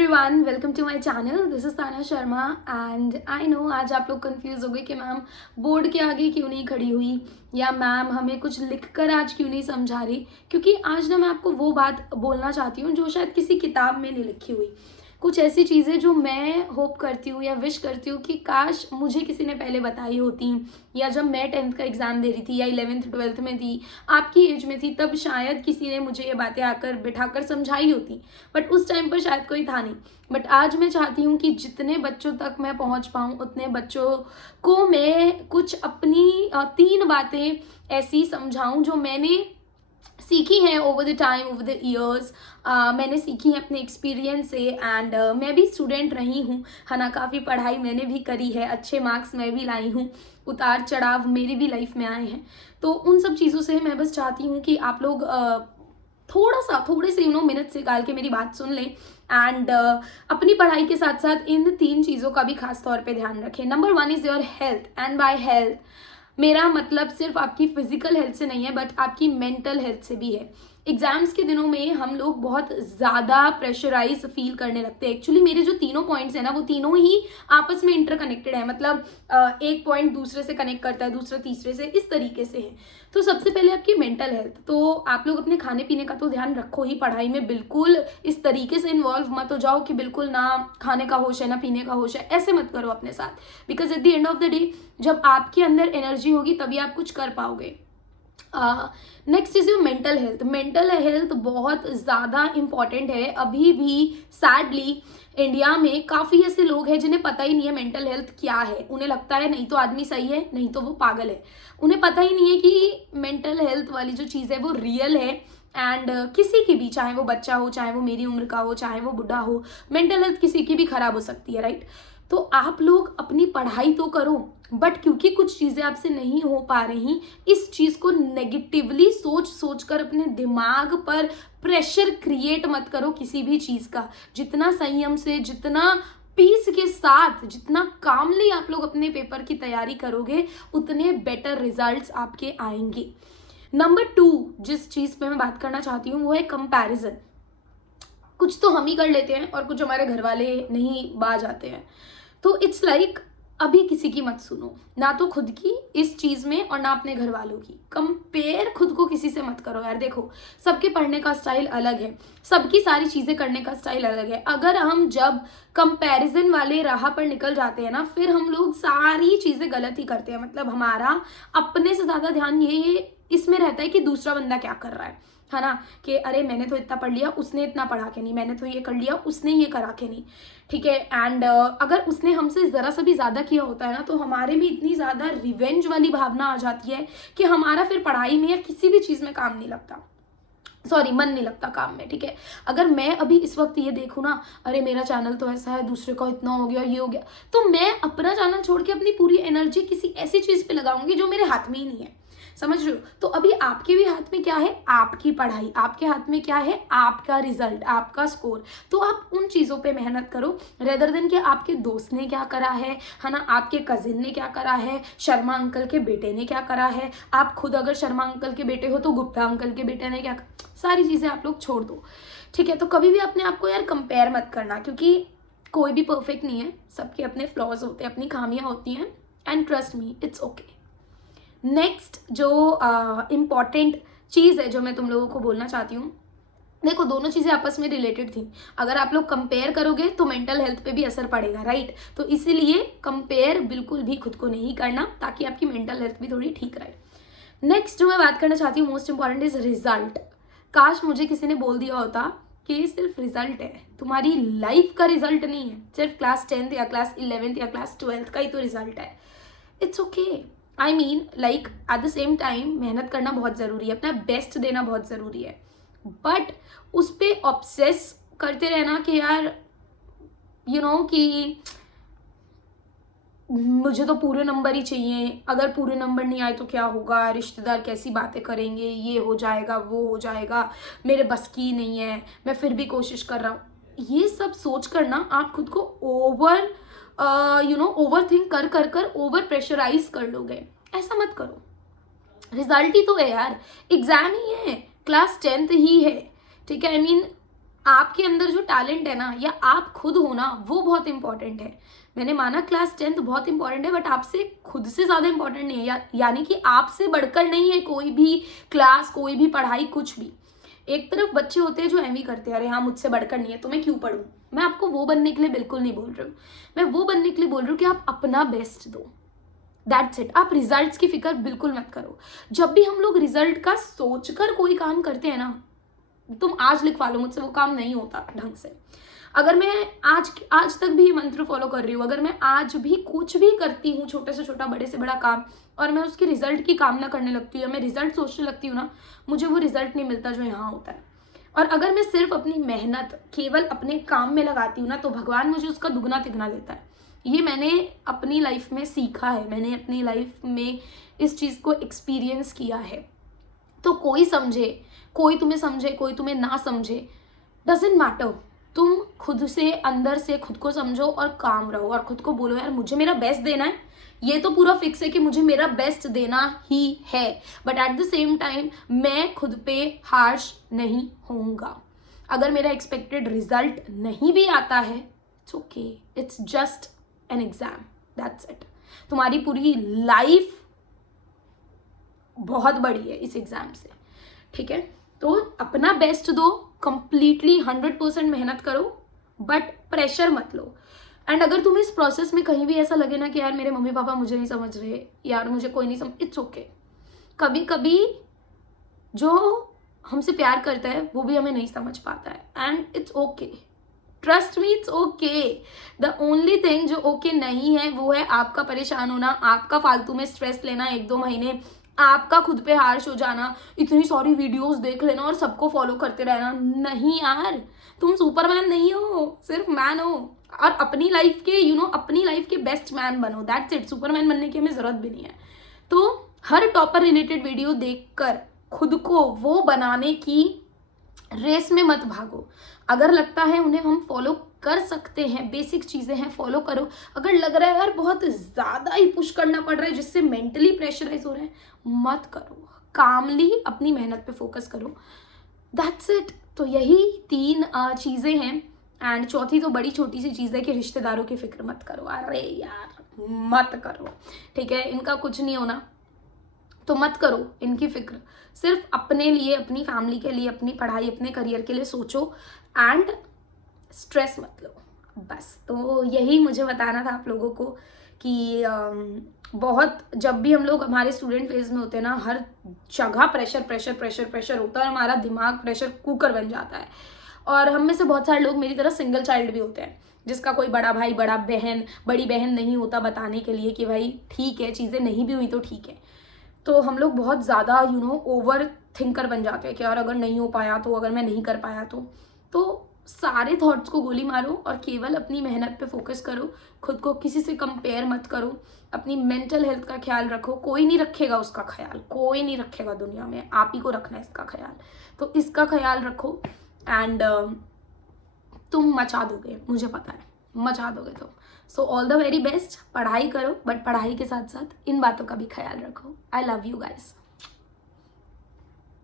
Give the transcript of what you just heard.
Everyone, welcome to my channel. This is Tana Sharma and I know आज आप लोग confuse हो गए कि मैम बोर्ड के आगे क्यों नहीं खड़ी हुई या मैम हमें कुछ लिखकर आज क्यों नहीं समझा रही। क्योंकि आज ना मैं आपको वो बात बोलना चाहती हूँ जो शायद किसी किताब में नहीं लिखी हुई। कुछ ऐसी चीज़ें जो मैं होप करती हूँ या विश करती हूँ कि काश मुझे किसी ने पहले बताई होती, या जब मैं 10th का एग्ज़ाम दे रही थी या 11th 12th में थी, आपकी एज में थी, तब शायद किसी ने मुझे ये बातें आकर बिठाकर समझाई होती। बट उस टाइम पर शायद कोई था नहीं। बट आज मैं चाहती हूँ कि जितने बच्चों तक मैं पहुँच पाऊँ उतने बच्चों को मैं कुछ अपनी 3 बातें ऐसी समझाऊँ जो मैंने सीखी हैं over the time, over the years. मैंने सीखी है अपने एक्सपीरियंस से एंड मैं भी स्टूडेंट रही हूँ, है ना। काफ़ी पढ़ाई मैंने भी करी है, अच्छे मार्क्स मैं भी लाई हूँ, उतार चढ़ाव मेरी भी लाइफ में आए हैं। तो उन सब चीज़ों से मैं बस चाहती हूँ कि आप लोग थोड़े से मिनट्स निकाल के मेरी बात सुन लें एंड अपनी पढ़ाई के साथ साथ इन 3 चीज़ों का भी खास तौर पे ध्यान रखें। Number 1 is your health, and by health मेरा मतलब सिर्फ आपकी फिजिकल हेल्थ से नहीं है बट आपकी मेंटल हेल्थ से भी है। एग्जाम्स के दिनों में हम लोग बहुत ज़्यादा प्रेशराइज फील करने लगते हैं। एक्चुअली मेरे जो तीनों पॉइंट्स हैं ना, वो तीनों ही आपस में इंटरकनेक्टेड है। मतलब एक पॉइंट दूसरे से कनेक्ट करता है, दूसरा तीसरे से, इस तरीके से है। तो सबसे पहले आपकी मेंटल हेल्थ। तो आप लोग अपने खाने पीने का तो ध्यान रखो ही, पढ़ाई में बिल्कुल इस तरीके से इन्वॉल्व मत हो जाओ कि बिल्कुल ना खाने का होश है ना पीने का होश है। ऐसे मत करो अपने साथ, because at the end of the day जब आपके अंदर एनर्जी होगी तभी आप कुछ कर पाओगे। Next is your mental health. Mental health बहुत ज़्यादा इंपॉर्टेंट है। अभी भी सैडली इंडिया में काफ़ी ऐसे लोग हैं जिन्हें पता ही नहीं है मेंटल हेल्थ क्या है। उन्हें लगता है नहीं तो आदमी सही है, नहीं तो वो पागल है। उन्हें पता ही नहीं है कि मेंटल हेल्थ वाली जो चीज़ है वो रियल है एंड किसी की भी, चाहे वो बच्चा हो, चाहे वो मेरी उम्र का हो, चाहे वो बुढ़ा हो, मेंटल हेल्थ किसी की भी खराब हो सकती है, राइट। तो आप लोग अपनी पढ़ाई तो करो, बट क्योंकि कुछ चीज़ें आपसे नहीं हो पा रही, इस चीज़ को नेगेटिवली सोच कर अपने दिमाग पर प्रेशर क्रिएट मत करो किसी भी चीज़ का। जितना संयम से, जितना पीस के साथ, जितना कामली आप लोग अपने पेपर की तैयारी करोगे, उतने बेटर रिजल्ट्स आपके आएंगे। नंबर 2 जिस चीज़ पे मैं बात करना चाहती हूँ वो है कंपैरिजन। कुछ तो हम ही कर लेते हैं और कुछ हमारे घर वाले नहीं बाज आते हैं। तो इट्स लाइक अभी किसी की मत सुनो, ना तो खुद की इस चीज़ में और ना अपने घर वालों की। कंपेयर खुद को किसी से मत करो यार। देखो, सबके पढ़ने का स्टाइल अलग है, सबकी सारी चीज़ें करने का स्टाइल अलग है। अगर हम जब कंपैरिजन वाले राह पर निकल जाते हैं ना, फिर हम लोग सारी चीज़ें गलत ही करते हैं। मतलब हमारा अपने से ज़्यादा ध्यान ये इसमें रहता है कि दूसरा बंदा क्या कर रहा है ना। कि अरे मैंने तो इतना पढ़ लिया, उसने इतना पढ़ा के नहीं, मैंने तो ये कर लिया, उसने ये करा के नहीं, ठीक है। एंड अगर उसने हमसे ज़रा सा भी ज़्यादा किया होता है ना, तो हमारे में इतनी ज़्यादा रिवेंज वाली भावना आ जाती है कि हमारा फिर पढ़ाई में या किसी भी चीज़ में काम नहीं लगता, सॉरी मन नहीं लगता काम में, ठीक है। अगर मैं अभी इस वक्त ये देखूँ ना, अरे मेरा चैनल तो ऐसा है, दूसरे का इतना हो गया, ये हो गया, तो मैं अपना चैनल छोड़ के अपनी पूरी एनर्जी किसी ऐसी चीज़ पे लगाऊंगी जो मेरे हाथ में ही नहीं है। समझ रहे हो। तो अभी आपके भी हाथ में क्या है, आपकी पढ़ाई। आपके हाथ में क्या है, आपका रिजल्ट, आपका स्कोर। तो आप उन चीज़ों पे मेहनत करो रेदर देन कि आपके दोस्त ने क्या करा है ना, आपके कजिन ने क्या करा है, शर्मा अंकल के बेटे ने क्या करा है। आप खुद अगर शर्मा अंकल के बेटे हो तो गुप्ता अंकल के बेटे ने क्या, सारी चीज़ें आप लोग छोड़ दो, ठीक है। तो कभी भी अपने आप को यार कंपेयर मत करना, क्योंकि कोई भी परफेक्ट नहीं है, सबके अपने फ्लॉज होते हैं, अपनी खामियां होती हैं, and trust me it's okay. Next जो इम्पॉर्टेंट चीज़ है जो मैं तुम लोगों को बोलना चाहती हूँ, देखो दोनों चीज़ें आपस में रिलेटेड थी। अगर आप लोग कंपेयर करोगे तो मेंटल हेल्थ पे भी असर पड़ेगा, राइट। तो इसीलिए कंपेयर बिल्कुल भी खुद को नहीं करना, ताकि आपकी मेंटल हेल्थ भी थोड़ी ठीक रहे। नेक्स्ट जो मैं बात करना चाहती हूँ, मोस्ट इंपॉर्टेंट इज रिजल्ट। काश मुझे किसी ने बोल दिया होता कि ये सिर्फ रिजल्ट है, तुम्हारी लाइफ का रिजल्ट नहीं है, सिर्फ क्लास 10th या क्लास 11th या क्लास 12th का ही तो रिजल्ट है। It's okay. I mean like at the same time मेहनत करना बहुत ज़रूरी है, अपना बेस्ट देना बहुत ज़रूरी है, बट उस पर ऑब्सेस करते रहना कि यार कि मुझे तो पूरे नंबर ही चाहिए, अगर पूरे नंबर नहीं आए तो क्या होगा, रिश्तेदार कैसी बातें करेंगे, ये हो जाएगा, वो हो जाएगा, मेरे बस की नहीं है, मैं फिर भी कोशिश कर रहा हूँ। ये सब सोच कर ना आप खुद को ओवर थिंक कर ओवर प्रेशराइज कर लोगे। ऐसा मत करो। रिजल्ट ही तो है यार, एग्जाम ही है, क्लास 10th ही है, ठीक है। आई मीन आपके अंदर जो टैलेंट है ना, या आप खुद हो ना, वो बहुत इंपॉर्टेंट है। मैंने माना क्लास 10th बहुत इंपॉर्टेंट है, बट आपसे खुद से ज़्यादा इंपॉर्टेंट नहीं है, यानी कि आपसे बढ़कर नहीं है कोई भी क्लास, कोई भी पढ़ाई, कुछ भी। एक तरफ बच्चे होते हैं जो एम करते हैं, अरे हाँ मुझसे बढ़कर नहीं है तो मैं क्यों पढ़ूँ। मैं आपको वो बनने के लिए बिल्कुल नहीं बोल रही हूँ, मैं वो बनने के लिए बोल रही हूँ कि आप अपना बेस्ट दो, दैट्स इट। आप रिजल्ट्स की फिक्र बिल्कुल मत करो। जब भी हम लोग रिजल्ट का सोचकर कोई काम करते हैं ना, तुम आज लिखवा लो मुझसे, वो काम नहीं होता ढंग से। अगर मैं आज तक भी ये मंत्र फॉलो कर रही हूँ, अगर मैं आज भी कुछ भी करती हूँ, छोटे से छोटा बड़े से बड़ा काम, और मैं उसके रिजल्ट की कामना करने लगती हूँ या मैं रिजल्ट सोचने लगती हूँ ना, मुझे वो रिजल्ट नहीं मिलता जो यहाँ होता है। और अगर मैं सिर्फ अपनी मेहनत केवल अपने काम में लगाती हूँ ना, तो भगवान मुझे उसका दुगना तिगना देता है। ये मैंने अपनी लाइफ में सीखा है, मैंने अपनी लाइफ में इस चीज़ को एक्सपीरियंस किया है। तो कोई समझे, कोई तुम्हें समझे, कोई तुम्हें ना समझे, डजेंट मैटर। तुम खुद से अंदर से खुद को समझो और काम रहो, और खुद को बोलो यार मुझे मेरा बेस्ट देना है। ये तो पूरा फिक्स है कि मुझे मेरा बेस्ट देना ही है, but at the same time मैं खुद पे हार्श नहीं होऊंगा। अगर मेरा एक्सपेक्टेड रिजल्ट नहीं भी आता है, it's okay, it's just an exam, that's it. तुम्हारी पूरी लाइफ बहुत बड़ी है इस एग्जाम से, ठीक है। तो अपना बेस्ट दो, कंप्लीटली 100% मेहनत करो, बट प्रेशर मत लो। एंड अगर तुम्हें इस प्रोसेस में कहीं भी ऐसा लगे ना कि यार मेरे मम्मी पापा मुझे नहीं समझ रहे, यार मुझे कोई नहीं समझ, इट्स ओके। कभी कभी जो हमसे प्यार करता है वो भी हमें नहीं समझ पाता है, and it's okay, trust me, it's okay. The only thing जो ओके नहीं है वो है आपका परेशान होना, आपका फालतू में स्ट्रेस लेना 1-2 महीने, आपका खुद पे हार्श हो जाना, इतनी सारी वीडियोस देख लेना और सबको फॉलो करते रहना। नहीं यार, तुम सुपरमैन नहीं हो, सिर्फ मैन हो। और अपनी लाइफ के अपनी लाइफ के बेस्ट मैन बनो, दैट्स इट। सुपरमैन बनने की हमें जरूरत भी नहीं है। तो हर टॉपर रिलेटेड वीडियो देखकर खुद को वो बनाने की रेस में मत भागो। अगर लगता है उन्हें हम फॉलो कर सकते हैं, बेसिक चीज़ें हैं, फॉलो करो। अगर लग रहा है यार बहुत ज़्यादा ही पुश करना पड़ रहा है जिससे मेंटली प्रेशराइज हो रहे हैं, मत करो। कामली अपनी मेहनत पे फोकस करो, दैट्स इट। तो यही 3 चीज़ें हैं। एंड चौथी तो बड़ी छोटी सी चीज़ है कि रिश्तेदारों की फिक्र मत करो। अरे यार मत करो, ठीक है, इनका कुछ नहीं होना, तो मत करो इनकी फिक्र। सिर्फ अपने लिए, अपनी फैमिली के लिए, अपनी पढ़ाई, अपने करियर के लिए सोचो, एंड स्ट्रेस मत लो, बस। तो यही मुझे बताना था आप लोगों को कि बहुत, जब भी हम लोग हमारे स्टूडेंट फेज में होते हैं ना, हर जगह प्रेशर प्रेशर प्रेशर प्रेशर होता है, और हमारा दिमाग प्रेशर कुकर बन जाता है। और हम में से बहुत सारे लोग मेरी तरह सिंगल चाइल्ड भी होते हैं, जिसका कोई बड़ा भाई, बड़ी बहन नहीं होता बताने के लिए कि भाई ठीक है, चीज़ें नहीं भी हुई तो ठीक है। तो हम लोग बहुत ज़्यादा ओवर थिंकर बन जाते हैं कि यार अगर नहीं हो पाया तो, अगर मैं नहीं कर पाया तो सारे थॉट्स को गोली मारो और केवल अपनी मेहनत पे फोकस करो। खुद को किसी से कंपेयर मत करो, अपनी मेंटल हेल्थ का ख्याल रखो। कोई नहीं रखेगा उसका ख्याल, कोई नहीं रखेगा दुनिया में, आप ही को रखना है इसका ख्याल। तो इसका ख्याल रखो, एंड तुम मचा दोगे, मुझे पता है मचा दोगे तुम। So all the very best. पढ़ाई करो, बट पढ़ाई के साथ साथ इन बातों का भी ख्याल रखो। I love you guys.